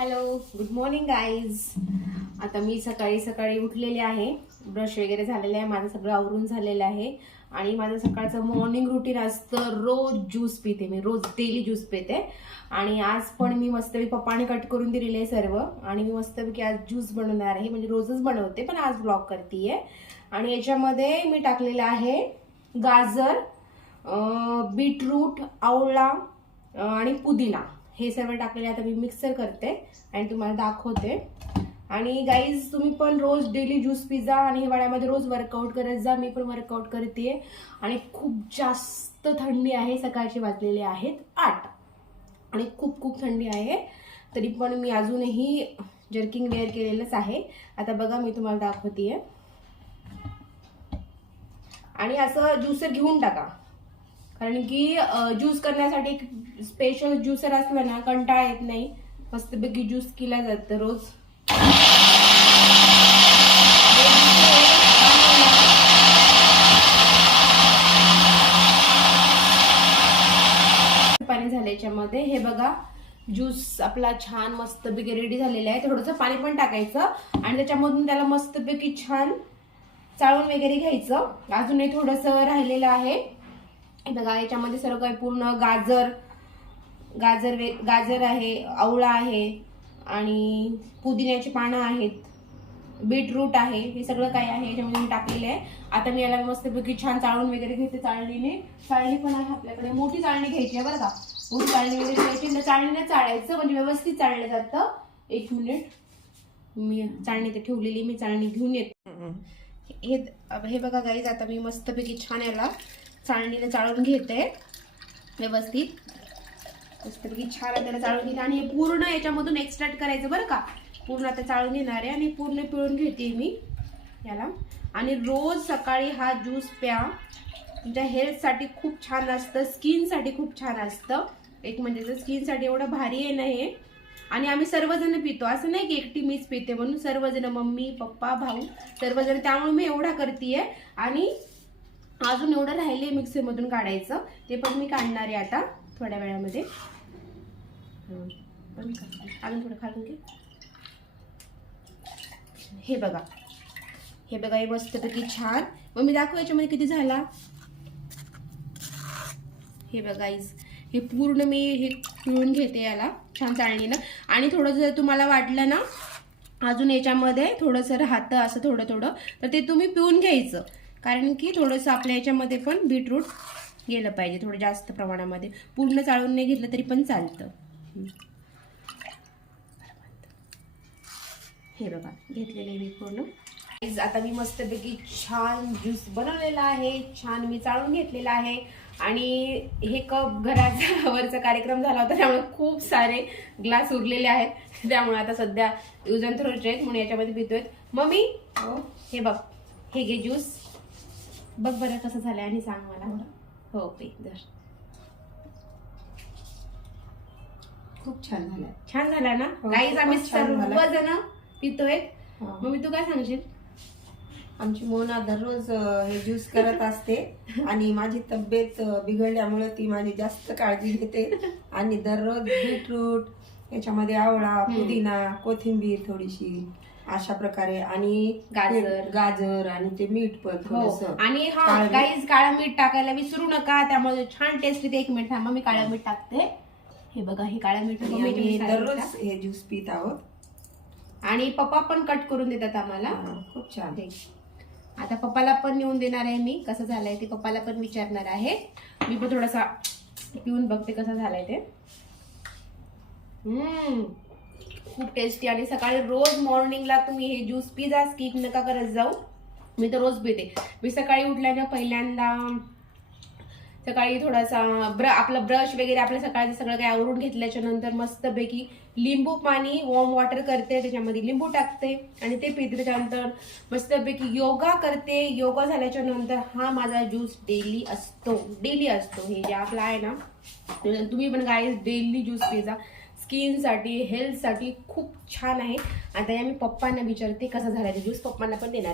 Hello, good morning guys. आता मी सकाळी उठलेले आहे, ब्रश वगैरे झालेले आहे, माझं सगळं आवरून झालेलं आहे. आणि माझं सकाळचं मॉर्निंग रुटीन असतं, रोज ज्यूस पिते मी, रोज डेली ज्यूस पिते. आणि आज पण मी मस्तपैकी पप्पाने कट करून दिलेले आहे सर्व, आणि मी मस्तपैकी आज ज्यूस बनवणार आहे. म्हणजे रोजच बनवते पण आज ब्लॉग करते. आणि याच्यामध्ये मी टाकलेलं आहे गाजर, बीटरूट, आवळा आणि पुदिना, हे सर्व टाकलेले. आता मी मिक्सर करते आणि तुम्हाला दाखवते. आणि गाईज, तुम्ही पण रोज डेली ज्यूस पिझ्झा आणि हिवाळ्यामध्ये रोज वर्कआउट करत जा. मी पण वर्कआउट करते. आणि खूप जास्त थंडी आहे, सकाळचे वाजलेले आहेत 8 आणि खूप थंडी आहे. तरी पण मी अजूनही जर्किंग वेअर केलेलंच आहे. आता बघा, मी तुम्हाला दाखवते. आणि असं ज्युसर घेऊन टाका, कारण की ज्यूस करण्यासाठी एक स्पेशल ज्युसर असलं ना, कंटाळा येत नाही. मस्तपैकी ज्यूस केला जातं रोज. पाणी झालं याच्यामध्ये. हे बघा, ज्यूस आपला छान मस्तपैकी रेडी झालेला आहे. थोडंसं पाणी पण टाकायचं आणि त्याच्यामधून त्याला मस्तपैकी छान चाळून वगैरे घ्यायचं. अजूनही थोडंसं राहिलेलं आहे. हे बघा, याच्यामध्ये सर्व काही पूर्ण गाजर आहे, आवळा आहे आणि पुदिन्याची पानं आहेत, बीटरूट आहे, हे सगळं काय आहे याच्यामध्ये मी टाकलेलं आहे. आता मी याला मस्तपैकी छान चाळून वगैरे घेते. चाळणी पण आहे आपल्याकडे, मोठी चाळणी घ्यायची आहे बरं का. मोठी चाळणी वगैरे घ्यायची, चाळणीने चाळायचं म्हणजे व्यवस्थित चाळलं जातं. 1 मिनिट, मी चाळणी तर ठेवलेली, मी चाळणी घेऊन येते. हे बघा गाईज, आता मी मस्तपैकी छान याला चाळणीने चाळून घेते व्यवस्थित. मस्तपैकी छान त्याला चाळून घेते आणि हे पूर्ण याच्यामधून एक्स्ट्रॅक्ट करायचं बरं का. पूर्ण आता चाळून घेणार आहे आणि पूर्ण पिळून घेते मी याला. आणि रोज सकाळी हा ज्यूस प्या, तुमच्या हेल्थसाठी खूप छान असतं, स्किनसाठी खूप छान असतं. एक म्हणजे स्किनसाठी एवढं भारी आहे ना हे. आणि आम्ही सर्वजण पितो, असं नाही की एकटी मीच पिते म्हणून. सर्वजण, मम्मी, पप्पा, भाऊ, सर्वजण. त्यामुळे मी एवढा करतेय. आणि अजून एवढं राहिले मिक्सर मधून काढायचं, ते पण मी काढणार आहे आता थोड्या वेळामध्ये. अजून थोडं खालून घे. हे बघा, हे मस्तपैकी छान. मग मी दाखव याच्यामध्ये किती झाला. हे बघा गाईज, हे पूर्ण मी हे पिळून घेते याला छान चाळणीनं. आणि थोडं जर तुम्हाला वाटलं ना अजून याच्यामध्ये थोडंसं राहतं असं थोडं, तर ते तुम्ही पिळून घ्यायचं. कारण की थोडंसं आपल्या याच्यामध्ये पण बीटरूट गेलं पाहिजे, थोडं जास्त प्रमाणामध्ये. पूर्ण चाळून नाही घेतलं तरी पण चालतं. हे बघा, घेतलेलं आहे मी पूर्ण. आता मी मस्तपैकी छान ज्यूस बनवलेला आहे, छान मी चाळून घेतलेला आहे. आणि हे कप घराचा वरचा कार्यक्रम झाला होता, त्यामुळे खूप सारे ग्लास उरलेले आहेत. त्यामुळे आता सध्या यूज अँड थ्रोचे आहेत म्हणून याच्यामध्ये पितोय. मम्मी, हे बघ, हे घे ज्यूस, बघ बरं कसं झालंय आणि सांग मला. हो, पे जर. खूप छान झालं. छान झाला ना गाईज, आम्ही सर्वजण पितोय. मम्मी, तू काय सांगशील? आमची मोना दररोज हे ज्यूस करत असते आणि माझी तब्येत बिघडल्यामुळे ती माझी जास्त काळजी घेते. आणि दररोज बीटरूट, याच्यामध्ये आवळा, पुदिना, कोथिंबीर थोडीशी, अशा प्रकारे. आणि गाजर आणि ते मीठ पण थोडंसं. आणि हा गाईज, काळं मीठ टाकायला विसरू नका, त्यामुळे छान टेस्ट येते. 1 मिनिट थांबा, मी काळं मीठ टाकते. हे बघा, हे काळं मीठ दररोज हे ज्यूस पित आहोत. आणि पप्पा पण कट करून देतात आम्हाला. खूप छान. आता पप्पाला पण नेऊन देणार आहे मी, कसं झालंय ते पप्पाला पण विचारणार आहे. मी पण थोडासा पिऊन बघते कसं झालंय ते. खूप टेस्टी. आणि सकाळी रोज मॉर्निंगला तुम्ही हे ज्यूस पिझ्झा स्किप नका करत जाऊ. मी तर रोज पिते. मी सकाळी उठल्याने पहिल्यांदा सकाळी थोडासा आपला ब्रश वगैरे आपल्या सकाळचं सगळं काही आवरून घेतल्याच्या नंतर मस्तपैकी लिंबू पाणी, वॉर्म वॉटर करते, त्याच्यामध्ये लिंबू टाकते आणि ते पिते. त्याच्यानंतर मस्तपैकी योगा करते. योगा झाल्याच्या नंतर हा माझा ज्यूस डेली असतो. हे जे आपला आहे ना, तुम्ही पण गाईज डेली ज्यूस पिझ्झा, स्किनसाठी, हेल्थसाठी खूप छान आहे. आता या मी पप्पांना विचारते कसा झाला ज्यूस, पप्पांना पण देणार.